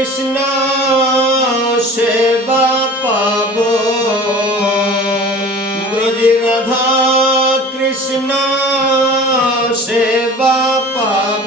কৃষ্ণ সেবা পাব। ব্রজ রাধা কৃষ্ণ সেবা পাব।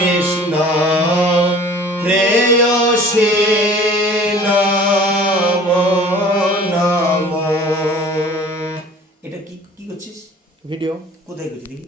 কৃষ্ণ প্রেয়সী নম নম এটা কি কি করছিস? ভিডিও। কোথায় করছিস দেখি।